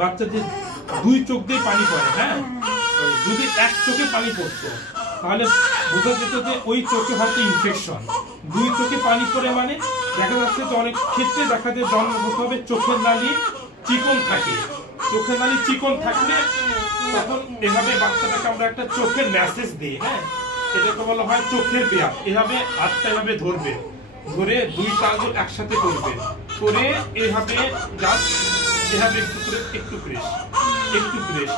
বাচ্চা যে দুই চোখ দিয়ে পানি পড়ে, হ্যাঁ, যদি এক চোখে পানি পড়তো তাহলে বোঝা যেত যে ওই চোখে হয়তো ইনফেকশন। দুই চোখে পানি পড়ে মানে দেখা যাচ্ছে যে অনেক ক্ষেত্রে দেখা যায় জন্মগতভাবে চোখের নালী চিকন থাকে। চোখের নালী চিকন থাকলে তখন এভাবে বাচ্চাটাকে আমরা একটা চোখের মেসেজ দিই, হ্যাঁ, এটাকে বলা হয় চোখের ব্যায়াম। এভাবে হাতটা এভাবে ধরবে, ধরে দুইটা আঙুল একসাথে করবে, করে এভাবে জাস্ট এভাবে একটু প্রেস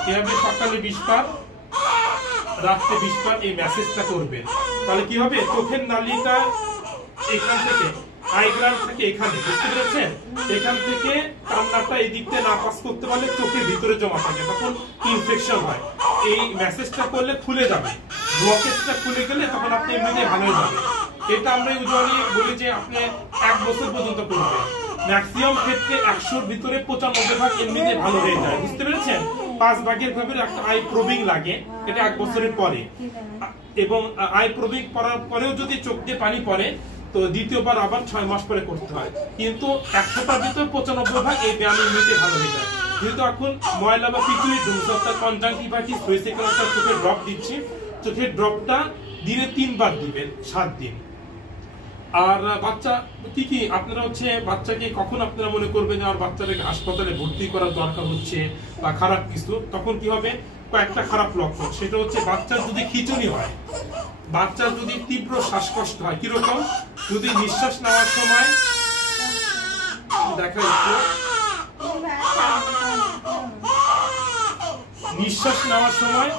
এভাবে সকালে 20 বার, রাত্রে 20 বার এই মেসেজটা করবেন। তাহলে কি হবে, চোখের নালীটা এখান থেকে আইগ্রাম থেকে এখানে, বুঝতে পেরেছেন, এখান থেকে কান্নাটা এই দিকতে না পাস করতে পারলে চোখের ভিতরে জমা থাকে, তখন ইনফেকশন হয়। এই মেসেজটা করলে খুলে যাবে, ব্লকেজটা খুলে গেলে তখন আপনি এমনিতে ভালো হয়ে যাবে। এটা আমরা ইউজুয়ালি বলি যে আপনি 1 বছর পর্যন্ত করবেন। ম্যাক্সিমাম ক্ষেত্রে 100-র ভিতরে 95 ভাগ এমনিতে ভালো হয়ে যায়, বুঝতে পেরেছেন। 5 ভাগের ভাবে একটা আই প্রবিং লাগে, এটা 1 বছরের পরে। এবং আই প্রবিং করার পরেও যদি চোখ দিয়ে পানি পড়ে তো দ্বিতীয়বার আবার 6 মাস পরে করতে হয়। কিন্তু 100টার ভিতরে 95 ভাগ এই ব্যায়াম এমনিতে ভালো হয়ে যায়। যেহেতু এখন ময়লা বা পিচুরি ডুমসটা কনজাংটিভাইটিস হয়েছে, কারণ একটা চোখের ড্রপ দিচ্ছি, চোখের ড্রপটা দিনে 3 বার দিবেন 7 দিন। আর বাচ্চা কি আপনারা হচ্ছে বাচ্চাকে কখন আপনারা মনে করবেন যে আমার বাচ্চাটাকে হাসপাতালে ভর্তি করার দরকার হচ্ছে বা খারাপ কিছু, তখন কি হবে, কয়েকটা খারাপ লক্ষণ। সেটা হচ্ছে বাচ্চার যদি খিঁচুনি হয়, বাচ্চার যদি তীব্র শ্বাসকষ্ট হয়, কিরকম, যদি নিঃশ্বাস নেওয়ার সময় দেখা যাচ্ছে নিঃশ্বাস নেওয়ার সময়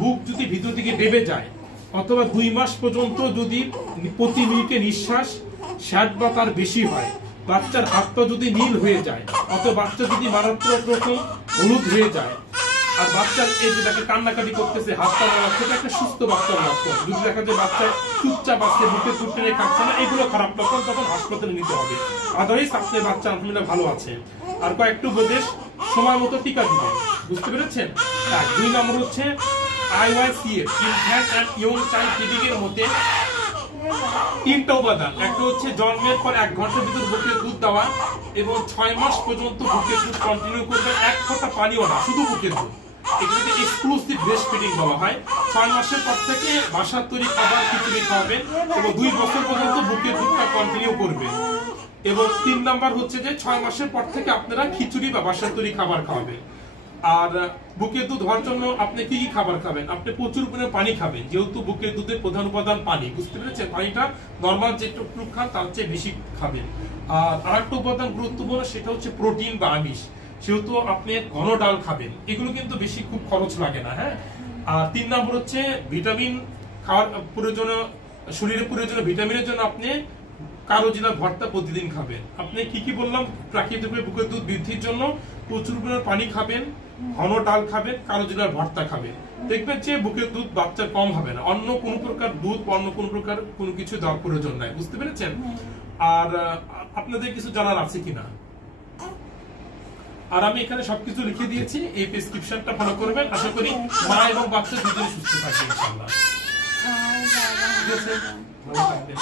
বুক যদি ভিতর দিকে ডেবে যায়, অথবা 2 মাস পর্যন্ত যদি প্রতি মিনিটে নিঃশ্বাস 60 বা তার বেশি হয়, বাচ্চার হাত পা যদি নীল হয়ে যায়, অথবা বাচ্চা যদি মারাত্মক রকম হলুদ হয়ে যায়, আর বাচ্চার এই যে তাকে কান্নাকাটি করতেছে, হাত পা নাড়াচ্ছে, এটা একটা সুস্থ বাচ্চার লক্ষণ। যদি দেখা যায় বাচ্চা চুপচাপ আছে, বুকে তুলতে নেই, কাঁদছে না, এগুলো খারাপ লক্ষণ, তখন হাসপাতালে নিতে হবে। আদারওয়াইজ আপনার বাচ্চা আলহামদুলিল্লাহ ভালো আছে। আর কয়েকটা উপদেশ, সময় মতো টিকা দিবেন, বুঝতে পেরেছেন। 2 নম্বর হচ্ছে IYCF, infant and young child feeding এর মধ্যে 3টা উপাদান। একটা হচ্ছে জন্মের পর 1 ঘন্টার ভিতর বুকের দুধ দেওয়া, এবং 6 মাস পর্যন্ত বুকের দুধ কন্টিনিউ করবে, 1 ফোঁটা পানিও না, শুধু বুকের দুধ। এগুলোকে এক্সক্লুসিভ ব্রেস্ট ফিডিং বলা হয়। 6 মাসের পর থেকে বাসার তৈরি খাবার খিচুড়ি খাওয়াবেন, এবং 2 বছর পর্যন্ত বুকের দুধটা কন্টিনিউ করবেন। এবং 3 নাম্বার হচ্ছে যে 6 মাসের পর থেকে আপনারা খিচুড়ি বা বাসার তৈরি খাবার খাওয়াবেন। আর বুকের দুধ হওয়ার জন্য আপনি কি কি খাবার খাবেন, আপনি প্রচুর পরিমাণে পানি খাবেন, যেহেতু বুকের দুধের প্রধান উপাদান পানি, বুঝতে পেরেছেন। পানিটা নরমাল যেটুকু খান তার চেয়ে বেশি খাবেন। আর আরেকটা উপাদান গুরুত্বপূর্ণ, সেটা হচ্ছে প্রোটিন বা আমিষ, সেহেতু আপনি ঘন ডাল খাবেন, এগুলো কিন্তু বেশি খুব খরচ লাগে না, হ্যাঁ। আর 3 নম্বর হচ্ছে ভিটামিন খাওয়ার প্রয়োজনীয়, শরীরের প্রয়োজনীয় ভিটামিনের জন্য আপনি কালোজিরার ভর্তা প্রতিদিন খাবেন। আপনি কি বললাম, প্রাকৃতিক বুকের দুধ বৃদ্ধির জন্য প্রচুর পরিমাণে পানি খাবেন, ঘন ডাল খাবেন, কালোজিরার ভর্তা খাবেন, দেখবেন যে বুকের দুধ বাচ্চার কম হবে না। অন্য কোন প্রকার দুধ, অন্য কোন প্রকার কোনো কিছু দেওয়ার প্রয়োজন নাই, বুঝতে পেরেছেন। আর আপনাদের কিছু জানার আছে কিনা? আর আমি এখানে সবকিছু লিখে দিয়েছি, এই প্রেসক্রিপশনটা ফলো করবেন। আশা করি মা এবং বাচ্চা দুজনেই সুস্থ থাকবে ইনশাআল্লাহ। ঠিক আছে, ভালো থাকবেন।